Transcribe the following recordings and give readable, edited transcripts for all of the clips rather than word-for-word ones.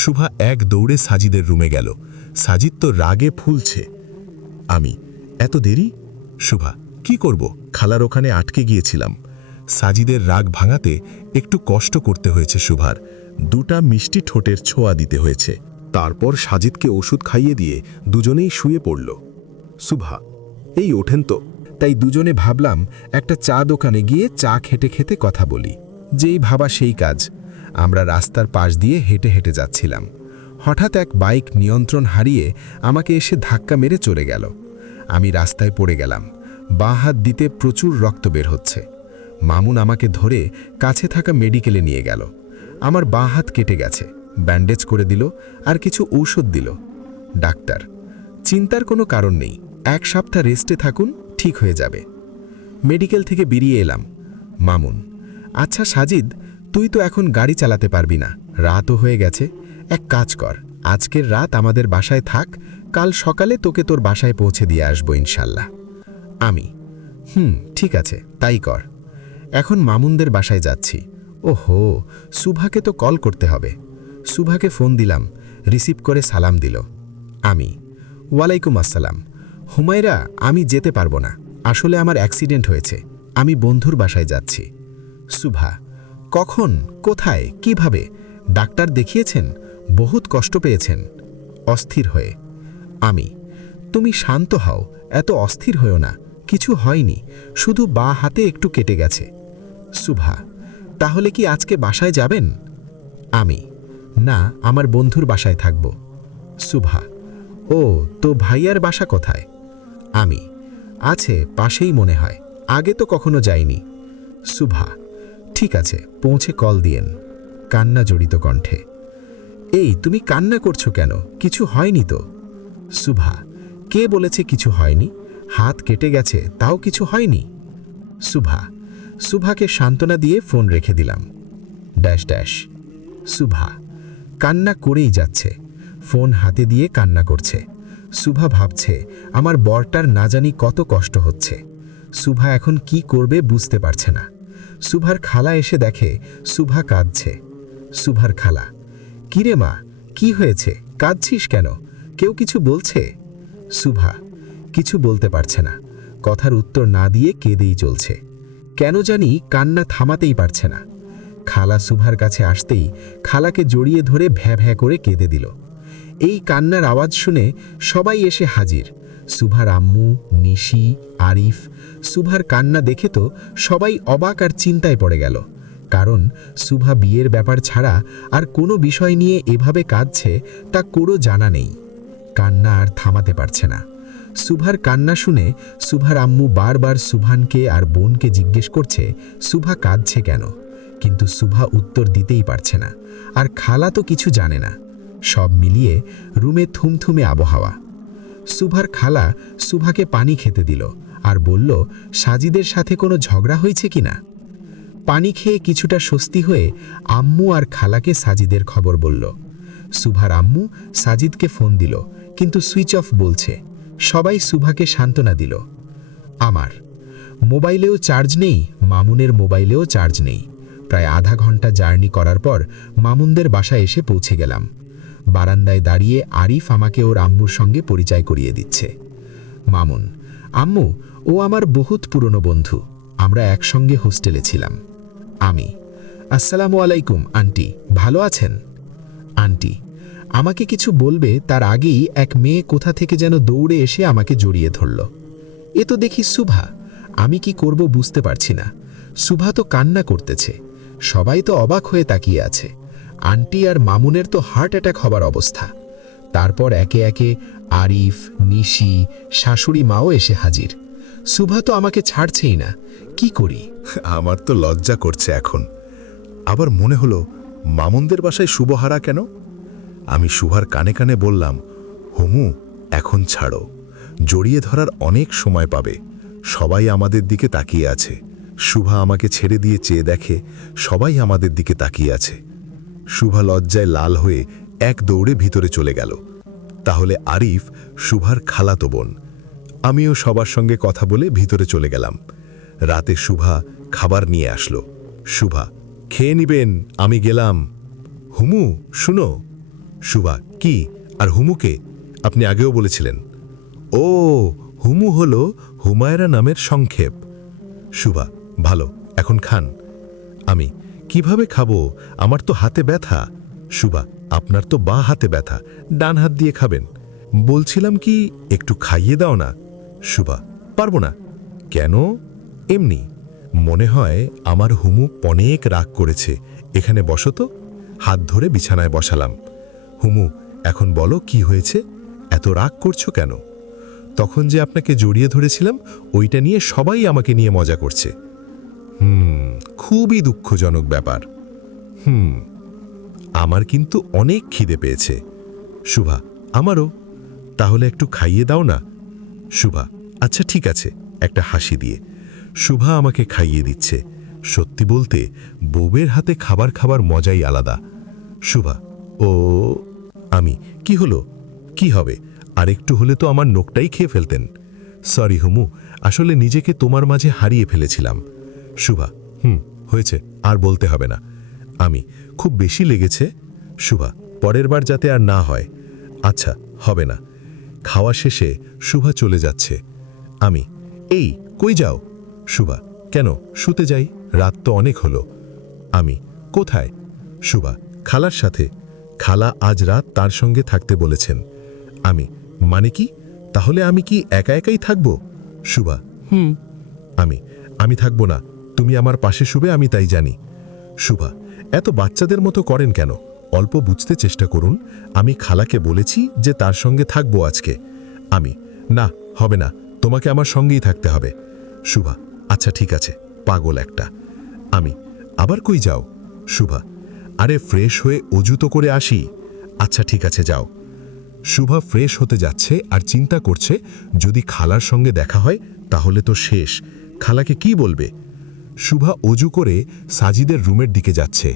শুভা এক দৌড়ে সাজিদের রুমে গেল। সাজিদ তো রাগে ফুলছে। আমি, এত দেরি? শুভা, কি করব, খালার ওখানে আটকে গিয়েছিলাম। সাজিদের রাগ ভাঙাতে একটু কষ্ট করতে হয়েছে শুভার। দুটা মিষ্টি ঠোঁটের ছোঁয়া দিতে হয়েছে। তারপর সাজিদকে ওষুধ খাইয়ে দিয়ে দুজনেই শুয়ে পড়ল। শুভা, এই ওঠেন তো। তাই দুজনে ভাবলাম একটা চা দোকানে গিয়ে চা খেতে খেতে কথা বলি। যেই ভাবা সেই কাজ। আমরা রাস্তার পাশ দিয়ে হেঁটে হেঁটে যাচ্ছিলাম। হঠাৎ এক বাইক নিয়ন্ত্রণ হারিয়ে আমাকে এসে ধাক্কা মেরে চলে গেল। আমি রাস্তায় পড়ে গেলাম। বাঁ হাত দিতে প্রচুর রক্ত বের হচ্ছে। মামুন আমাকে ধরে কাছে থাকা মেডিকেলে নিয়ে গেল। আমার বাঁ হাত কেটে গেছে, ব্যান্ডেজ করে দিল আর কিছু ঔষধ দিল। ডাক্তার, চিন্তার কোনো কারণ নেই, 1 সপ্তাহ রেস্টে থাকুন, ঠিক হয়ে যাবে। মেডিকেল থেকে বেরিয়ে এলাম। মামুন, আচ্ছা সাজিদ, তুই তো এখন গাড়ি চালাতে পারবি না, রাতও হয়ে গেছে। এক কাজ কর, আজকের রাত আমাদের বাসায় থাক, কাল সকালে তোকে তোর বাসায় পৌঁছে দিয়ে আসবো ইনশাল্লাহ। আমি, ঠিক আছে, তাই কর। এখন মামুনদের বাসায় যাচ্ছি। ওহো, সুভাকে তো কল করতে হবে। সুভাকে ফোন দিলাম, রিসিভ করে সালাম দিল। আমি, ওয়ালাইকুম আসসালাম। হুমায়রা, আমি যেতে পারবো না, আসলে আমার অ্যাক্সিডেন্ট হয়েছে, আমি বন্ধুর বাসায় যাচ্ছি। সুভা, কখন, কোথায়, কিভাবে? ডাক্তার দেখিয়েছেন? বহুত কষ্ট পেয়েছেন? অস্থির হয়ে। আমি, তুমি শান্ত হও, এত অস্থির হয়েও না, কিছু হয়নি, শুধু বাঁ হাতে একটু কেটে গেছে। সুভা, তাহলে কি আজকে বাসায় যাবেন? আমি, না, আমার বন্ধুর বাসায় থাকব। সুভা, ও, তো ভাইয়ার বাসা কোথায়? আমি, আছে, পাশেই মনে হয়, আগে তো কখনো যাইনি। সুভা, ঠিক আছে, পৌঁছে কল দিয়েন। কান্না জড়িত কণ্ঠে। এই, তুমি কান্না করছো কেন? কিছু হয়নি তো? সুভা, কে বলেছে কিছু হয়নি? হাত কেটে গেছে, তাও কিছু হয়নি। সুভা, সুভাকে সান্ত্বনা দিয়ে ফোন রেখে দিলাম। Dash dash. সুভা, কান্না করেই যাচ্ছে, ফোন হাতে দিয়ে কান্না করছে। সুভা ভাবছে আমার বরটার না জানি কত কষ্ট হচ্ছে। সুভা এখন কি করবে বুঝতে পারছে না। সুভার খালা এসে দেখে সুভা কাঁদছে। সুভার খালা, কিরে মা, কি হয়েছে, কাঁদছিস কেন? কেউ কিছু বলছে? সুভা কিছু বলতে পারছে না, কথার উত্তর না দিয়ে কেঁদেই চলছে। কেন জানি কান্না থামাতেই পারছে না। খালা সুভার কাছে আসতেই খালাকে জড়িয়ে ধরে ভ্যাঁ ভ্যাঁ করে কেঁদে দিল। এই কান্নার আওয়াজ শুনে সবাই এসে হাজির। সুভার আম্মু, নিশি, আরিফ। সুভার কান্না দেখে তো সবাই অবাক আর চিন্তায় পড়ে গেল, কারণ সুভা বিয়ের ব্যাপার ছাড়া আর কোনো বিষয় নিয়ে এভাবে কাঁদছে তা কোনো জানা নেই। কান্না আর থামাতে পারছে না। সুভার কান্না শুনে সুভার আম্মু বারবার সুভানকে আর বোনকে জিজ্ঞেস করছে সুভা কাঁদছে কেন, কিন্তু সুভা উত্তর দিতেই পারছে না, আর খালা তো কিছু জানে না। সব মিলিয়ে রুমে থুমথুমে আবহাওয়া। সুভার খালা সুভাকে পানি খেতে দিল আর বলল সাজিদের সাথে কোনো ঝগড়া হয়েছে কিনা। পানি খেয়ে কিছুটা স্বস্তি হয়ে আম্মু আর খালাকে সাজিদের খবর বলল। সুভার আম্মু সাজিদকে ফোন দিল, কিন্তু সুইচ অফ বলছে। সবাই সুভাকে সান্ত্বনা দিল। আমার মোবাইলেও চার্জ নেই, মামুনের মোবাইলেও চার্জ নেই। প্রায় আধা ঘন্টা জার্নি করার পর মামুনদের বাসায় এসে পৌঁছে গেলাম। বারান্দায় দাঁড়িয়ে আরিফ আমাকে ওর আম্মুর সঙ্গে পরিচয় করিয়ে দিচ্ছে। মামুন, আম্মু, ও আমার বহুত পুরনো বন্ধু, আমরা একসঙ্গে হোস্টেলে ছিলাম। আমি, আসসালামু আলাইকুম আন্টি, ভালো আছেন? আন্টি, আমাকে কিছু বলবে তার আগেই এক মেয়ে কোথা থেকে যেন দৌড়ে এসে আমাকে জড়িয়ে ধরল। এ তো দেখি সুভা। আমি কি করব বুঝতে পারছি না। সুভা তো কান্না করতেছে, সবাই তো অবাক হয়ে তাকিয়ে আছে। আন্টি আর মামুনের তো হার্ট অ্যাটাক হবার অবস্থা। তারপর একে একে আরিফ, নিশি, শাশুড়ি মাও এসে হাজির। সুভা তো আমাকে ছাড়ছেই না, কি করি? আমার তো লজ্জা করছে এখন। আবার মনে হলো মামুনদের বাসায় শুভহারা কেন। আমি শুভার কানে কানে বললাম, হুমু, এখন ছাড়ো, জড়িয়ে ধরার অনেক সময় পাবে। সবাই আমাদের দিকে তাকিয়ে আছে। শুভা আমাকে ছেড়ে দিয়ে চেয়ে দেখে সবাই আমাদের দিকে তাকিয়ে আছে। শুভা লজ্জায় লাল হয়ে এক দৌড়ে ভিতরে চলে গেল। তাহলে আরিফ শুভার খালাতো বোন। আমিও সবার সঙ্গে কথা বলে ভিতরে চলে গেলাম। রাতে শুভা খাবার নিয়ে আসলো। শুভা, খেয়ে নিবেন, আমি গেলাম। হুমু, শুনো। শুভা, কি? আর হুমুকে? আপনি আগেও বলেছিলেন। ও, হুমু হলো হুমায়রা নামের সংক্ষেপ। শুভা, ভালো, এখন খান। আমি, কিভাবে খাবো? আমার তো হাতে ব্যথা। শুভা, আপনার তো বাঁ হাতে ব্যথা, ডান হাত দিয়ে খাবেন। বলছিলাম কি, একটু খাইয়ে দাও না। শুভা, পারবো না। কেন? এমনি মনে হয় আমার হুমু অনেক রাগ করেছে। এখানে বসো তো। হাত ধরে বিছানায় বসালাম। হুমু, এখন বলো কি হয়েছে? এত রাগ করছো কেন? তখন যে আপনাকে জড়িয়ে ধরেছিলাম, ওইটা নিয়ে সবাই আমাকে নিয়ে মজা করছে। খুবই দুঃখজনক ব্যাপার। আমার কিন্তু অনেক খিদে পেয়েছে। শুভা, আমারও। তাহলে একটু খাইয়ে দাও না। শুভা, আচ্ছা ঠিক আছে, একটা হাসি দিয়ে। শুভা আমাকে খাইয়ে দিচ্ছে। সত্যি বলতে বউয়ের হাতে খাবার খাবার মজাই আলাদা। শুভা, ও। আমি, কি হলো? কি হবে? আর একটু হলে তো আমার নোকটাই খেয়ে ফেলতেন। সরি হুমু, আসলে নিজেকে তোমার মাঝে হারিয়ে ফেলেছিলাম। শুভা, হয়েছে, আর বলতে হবে না। আমি, খুব বেশি লেগেছে? শুভা, পরের বার যাতে আর না হয়। আচ্ছা, হবে না। খাওয়া শেষে শুভা চলে যাচ্ছে। আমি, এই কই যাও? শুভা, কেন, শুতে যাই, রাত তো অনেক হলো। আমি, কোথায়? শুভা, খালার সাথে। খালা আজ রাত তার সঙ্গে থাকতে বলেছেন। আমি, মানে কি? তাহলে আমি কি একা একাই থাকব? শুভা, আমি থাকব না। তুমি আমার পাশে শুবে, আমি তাই জানি। শুভা, এত বাচ্চাদের মতো করেন কেন? অল্প বুঝতে চেষ্টা করুন। আমি খালাকে বলেছি যে তার সঙ্গে থাকবো আজকে। আমি, না, হবে না, তোমাকে আমার সঙ্গেই থাকতে হবে। শুভা, আচ্ছা ঠিক আছে, পাগল একটা। আমি, আবার কই যাও? শুভা, আরে ফ্রেশ হয়ে অজু তো করে আসি। আচ্ছা ঠিক আছে, যাও। শুভা ফ্রেশ হতে যাচ্ছে আর চিন্তা করছে, যদি খালার সঙ্গে দেখা হয় তাহলে তো শেষ। খালাকে কি বলবে? শুভা অজু করে সাজিদের রুমের দিকে যাচ্ছে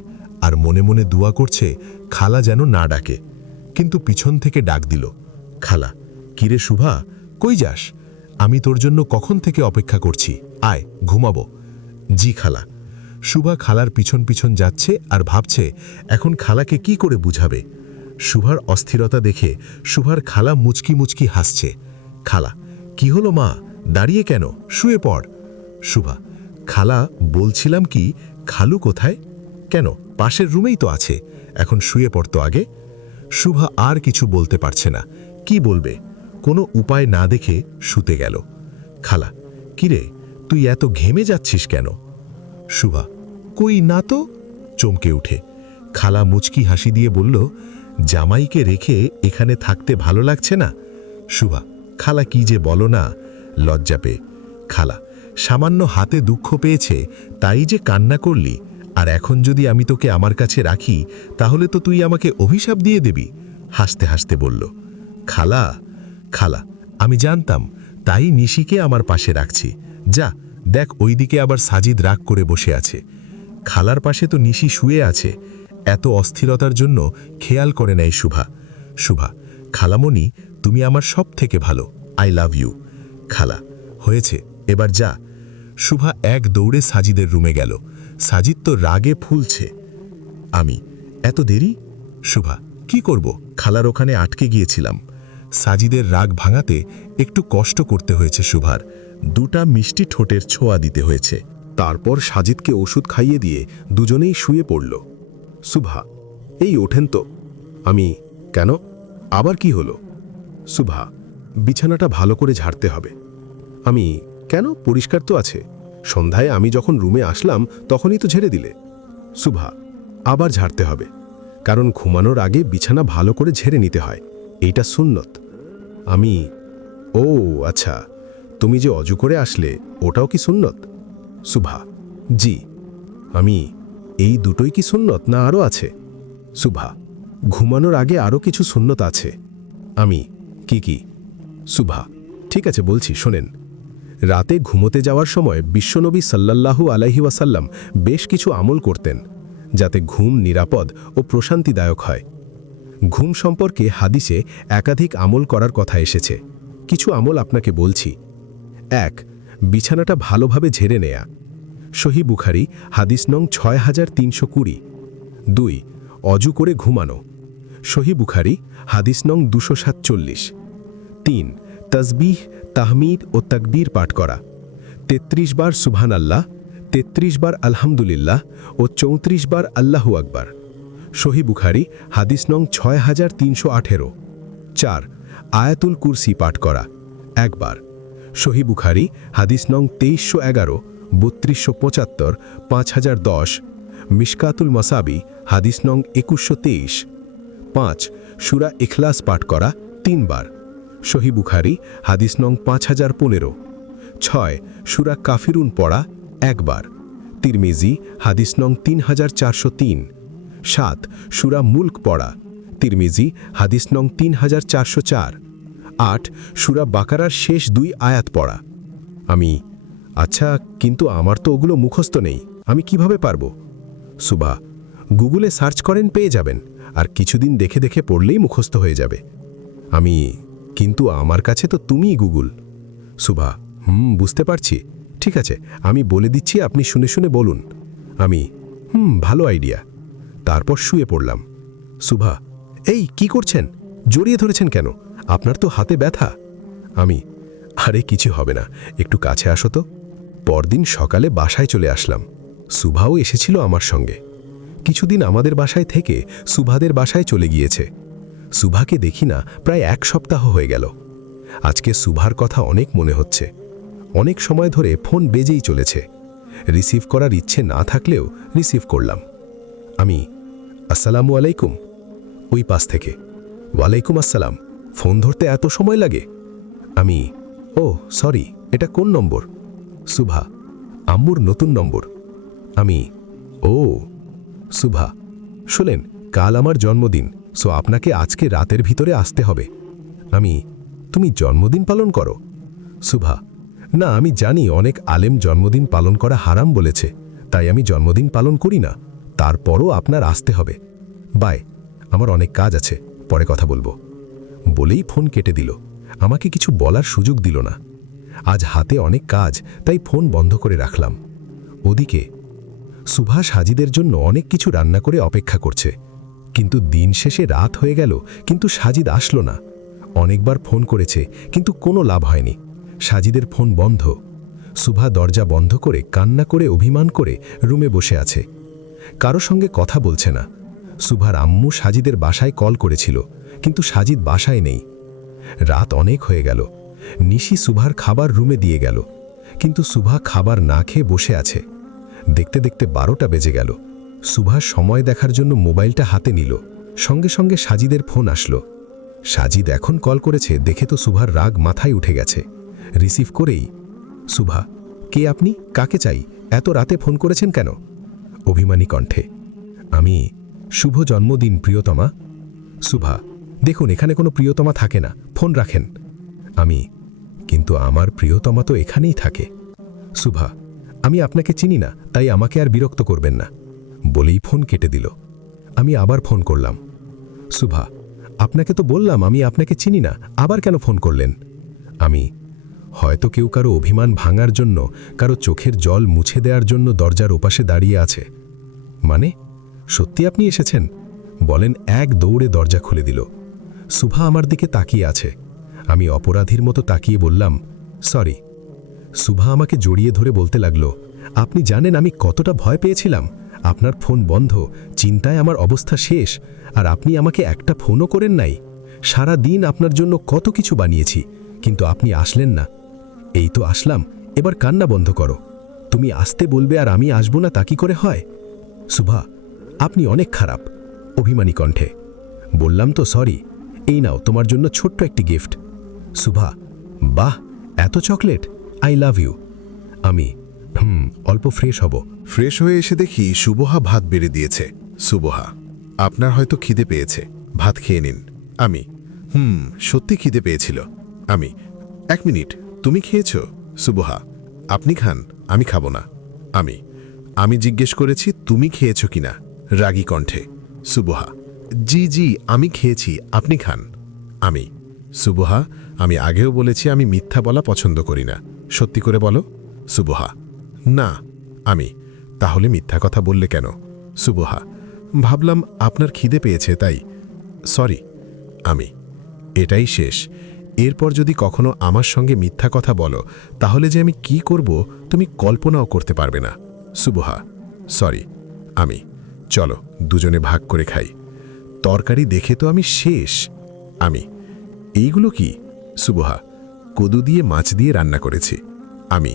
আর মনে মনে দোয়া করছে খালা যেন না ডাকে। কিন্তু পিছন থেকে ডাক দিল, খালা। কিরে শুভা, কই যাস? আমি তোর জন্য কখন থেকে অপেক্ষা করছি, আয় ঘুমাবো। জি খালা। শুভা খালার পিছন পিছন যাচ্ছে আর ভাবছে এখন খালাকে কি করে বুঝাবে। শুভার অস্থিরতা দেখে শুভার খালা মুচকি মুচকি হাসছে। খালা, কি হলো মা, দাঁড়িয়ে কেন? শুয়ে পড়। শুভা, খালা, বলছিলাম কি, খালু কোথায়? কেন, পাশের রুমেই তো আছে, এখন শুয়ে পড়তো আগে। শুভা আর কিছু বলতে পারছে না, কি বলবে, কোনো উপায় না দেখে শুতে গেল। খালা, কিরে, তুই এত ঘেমে যাচ্ছিস কেন? শুভা, কই না তো। চমকে উঠে খালা মুচকি হাসি দিয়ে বলল, জামাইকে রেখে এখানে থাকতে ভালো লাগছে না। শুভা, খালা কি যে বলো না, লজ্জা পেয়ে। খালা, সামান্য হাতে দুঃখ পেয়েছে তাই যে কান্না করলি, আর এখন যদি আমি তোকে আমার কাছে রাখি তাহলে তো তুই আমাকে অভিশাপ দিয়ে দিবি। হাসতে হাসতে বলল, খালা। খালা, আমি জানতাম, তাই নিশিকে আমার পাশে রাখছি। যা দেখ, ওইদিকে আবার সাজিদ রাগ করে বসে আছে। খালার পাশে তো নিশি শুয়ে আছে। এত অস্থিরতার জন্য খেয়াল করে নেয় শুভা। শুভা, খালামণি, তুমি আমার সব থেকে ভালো, আই লাভ ইউ। খালা, হয়েছে, এবার যা। শুভা এক দৌড়ে সাজিদের রুমে গেল। সাজিদ তো রাগে ফুলছে। আমি, এত দেরি? শুভা, কি করব, খালার ওখানে আটকে গিয়েছিলাম। সাজিদের রাগ ভাঙাতে একটু কষ্ট করতে হয়েছে শুভার, দুটা মিষ্টি ঠোঁটের ছোঁয়া দিতে হয়েছে। তারপর সাজিদকে ওষুধ খাইয়ে দিয়ে দুজনেই শুয়ে পড়ল। সুভা, এই ওঠেন তো। আমি, কেন, আবার কি হলো? সুভা, বিছানাটা ভালো করে ঝাড়তে হবে। আমি, কেন, পরিষ্কার তো আছে, সন্ধ্যায় আমি যখন রুমে আসলাম তখনই তো ঝেড়ে দিলে। সুভা, আবার ঝাড়তে হবে, কারণ ঘুমানোর আগে বিছানা ভালো করে ঝেড়ে নিতে হয়, এইটা সুন্নত। আমি, ও আচ্ছা, তুমি যে অজু করে আসলে ওটাও কি সুন্নত? সুভা, জি। আমি, এই দুটোই কি সুন্নত না আরও আছে? সুভা, ঘুমানোর আগে আরও কিছু সুন্নত আছে। আমি, কি কি? সুভা, ঠিক আছে বলছি, শোনেন। রাতে ঘুমোতে যাওয়ার সময় বিশ্বনবী সাল্লাল্লাহু আলাইহি ওয়াসাল্লাম বেশ কিছু আমল করতেন, যাতে ঘুম নিরাপদ ও প্রশান্তিদায়ক হয়। ঘুম সম্পর্কে হাদিসে একাধিক আমল করার কথা এসেছে। কিছু আমল আপনাকে বলছি। 1. বিছানাটা ভালোভাবে ঝেড়ে নেয়া। সহি বুখারী হাদিস নং 6320। 2. অজু করে ঘুমানো। সহি বুখারি হাদিস নং 247। 3 তসবিহ তাহমিদ ও তাকবীর পাঠ করা, 33 বার সুবহান আল্লাহ, 33 বার আলহামদুলিল্লাহ ও 34 বার আল্লাহু আকবার। সহি বুখারি হাদিস নং 6318। 4 আয়াতুল কুরসি পাঠ করা একবার। সহি বুখারি হাদিস নং 2311, 3275, 5010। মিশকাতুল মাসাবি হাদিস নং 2123। 5 সূরা ইখলাস পাঠ করা 3 বার। সহি বুখারি হাদিস নং 5015। 6 সূরা কাফিরুন পড়া 1 বার। তিরমিজি হাদিস নং 3403। 7 সূরা মুলক পড়া, তিরমিজি হাদিস নং 3404। 8 সূরা বাকারার শেষ 2 আয়াত পড়া। আমি আচ্ছা, কিন্তু আমার তো ওগুলো মুখস্থ নেই, আমি কিভাবে পারবো? সুবহা, গুগলে সার্চ করেন, পেয়ে যাবেন, আর কিছুদিন দেখে দেখে পড়লেই মুখস্থ হয়ে যাবে। আমি কিন্তু আমার কাছে তো তুমিই গুগল। সুবহা, বুঝতে পারছি, ঠিক আছে, আমি বলে দিচ্ছি, আপনি শুনে শুনে বলুন। আমি ভালো আইডিয়া। তারপর শুয়ে পড়লাম। সুবহা, এই কি করছেন? জড়িয়ে ধরেছেন কেন? আপনার তো হাতে ব্যথা। আমি আরে কিছু হবে না, একটু কাছে আসো তো। পরদিন সকালে বাসায় চলে আসলাম। সুভাও এসেছিল আমার সঙ্গে। কিছুদিন আমাদের বাসায় থেকে সুভাদের বাসায় চলে গিয়েছে। সুভাকে দেখি না প্রায় 1 সপ্তাহ হয়ে গেল। আজকে সুভার কথা অনেক মনে হচ্ছে। অনেক সময় ধরে ফোন বেজেই চলেছে। রিসিভ করার ইচ্ছে না থাকলেও রিসিভ করলাম। আমি আসসালামু আলাইকুম। ওই পাশ থেকে ওয়ালাইকুম আসসালাম। ফোন ধরতে এত সময় লাগে? আমি ও সরি, এটা কোন নম্বর? সুভা, আম্মুর নতুন নম্বর। আমি ও সুভা, শুনেন, কাল আমার জন্মদিন, সো আপনাকে আজকে রাতের ভিতরে আসতে হবে। আমি তুমি জন্মদিন পালন করো? সুভা, না, আমি জানি অনেক আলেম জন্মদিন পালন করা হারাম বলেছে, তাই আমি জন্মদিন পালন করি না। তারপরও আপনার আসতে হবে। বাই, আমার অনেক কাজ আছে, পরে কথা বলবো। বলেই ফোন কেটে দিল। আমাকে কিছু বলার সুযোগ দিল না। আজ হাতে অনেক কাজ, তাই ফোন বন্ধ করে রাখলাম। ওদিকে সুভাষ সাজিদের জন্য অনেক কিছু রান্না করে অপেক্ষা করছে, কিন্তু দিন শেষে রাত হয়ে গেল, কিন্তু সাজিদ আসলো না। অনেকবার ফোন করেছে, কিন্তু কোনো লাভ হয়নি। সাজিদের ফোন বন্ধ। সুভা দরজা বন্ধ করে কান্না করে অভিমান করে রুমে বসে আছে, কারো সঙ্গে কথা বলছে না। সুভার আম্মু সাজিদের বাসায় কল করেছিল, কিন্তু সাজিদ বাসায় নেই। রাত অনেক হয়ে গেল। নিশি সুভার খাবার রুমে দিয়ে গেল, কিন্তু সুভা খাবার না খেয়ে বসে আছে। দেখতে দেখতে 12টা বেজে গেল। সুভা সময় দেখার জন্য মোবাইলটা হাতে নিল। সঙ্গে সঙ্গে সাজিদের ফোন আসলো। সাজিদ এখন কল করেছে দেখে তো সুভার রাগ মাথায় উঠে গেছে। রিসিভ করেই, সুভা, কে আপনি? কাকে চাই? এত রাতে ফোন করেছেন কেন? অভিমানী কণ্ঠে, আমি শুভ জন্মদিন প্রিয়তমা। সুভা, দেখুন, এখানে কোনো প্রিয়তমা থাকে না, ফোন রাখেন। আমি কিন্তু আমার প্রিয়তমা তো এখানেই থাকে। সুভা, আমি আপনাকে চিনি না, তাই আমাকে আর বিরক্ত করবেন না। বলেই ফোন কেটে দিল। আমি আবার ফোন করলাম। সুভা, আপনাকে তো বললাম আমি আপনাকে চিনি না, আবার কেন ফোন করলেন? আমি হয়তো কেউ কারো অভিমান ভাঙার জন্য, কারো চোখের জল মুছে দেওয়ার জন্য দরজার ওপাশে দাঁড়িয়ে আছে। মানে, সত্যি আপনি এসেছেন? বলেন। এক দৌড়ে দরজা খুলে দিল। সুভা আমার দিকে তাকিয়ে আছে। আমি অপরাধীর মতো তাকিয়ে বললাম, সরি। সুভা আমাকে জড়িয়ে ধরে বলতে লাগলো, আপনি জানেন আমি কতটা ভয় পেয়েছিলাম? আপনার ফোন বন্ধ, চিন্তায় আমার অবস্থা শেষ, আর আপনি আমাকে একটা ফোনও করেন নাই। সারা দিন আপনার জন্য কত কিছু বানিয়েছি, কিন্তু আপনি আসলেন না। এই তো আসলাম, এবার কান্না বন্ধ করো। তুমি আসতে বলবে আর আমি আসবো না, তা কি করে হয়? সুভা, আপনি অনেক খারাপ। অভিমানী কণ্ঠে বললাম, তো সরি, এই নাও তোমার জন্য ছোট্ট একটি গিফট। সুভা, বাহ, এত চকলেট, আই লাভ ইউ। আমি অল্প ফ্রেশ হব। ফ্রেশ হয়ে এসে দেখি শুভহা ভাত বেড়ে দিয়েছে। শুভহা, আপনার হয়তো খিদে পেয়েছে, ভাত খেয়ে নিন। আমি সত্যি খিদে পেয়েছিল। আমি 1 মিনিট, তুমি খেয়েছ? শুভহা, আপনি খান, আমি খাবো না। আমি জিজ্ঞেস করেছি তুমি খেয়েছ কিনা, রাগী কণ্ঠে। শুভহা, জি জি, আমি খেয়েছি, আপনি খান। আমি শুভহা, আমি আগেও বলেছি আমি মিথ্যা বলা পছন্দ করি না, সত্যি করে বলো। শুভহা, না। আমি তাহলে মিথ্যা কথা বললে কেন? শুভহা, ভাবলাম আপনার খিদে পেয়েছে তাই। সরি। আমি, এটাই শেষ। এরপর যদি কখনো আমার সঙ্গে মিথ্যা কথা বলো তাহলে যে আমি কি করব তুমি কল্পনাও করতে পারবে না। সুবহা, সরি। আমি, চলো দুজনে ভাগ করে খাই। তরকারি দেখে তো আমি শেষ। আমি, এইগুলো কি? সুবহা, কদু দিয়ে মাছ দিয়ে রান্না করেছি। আমি,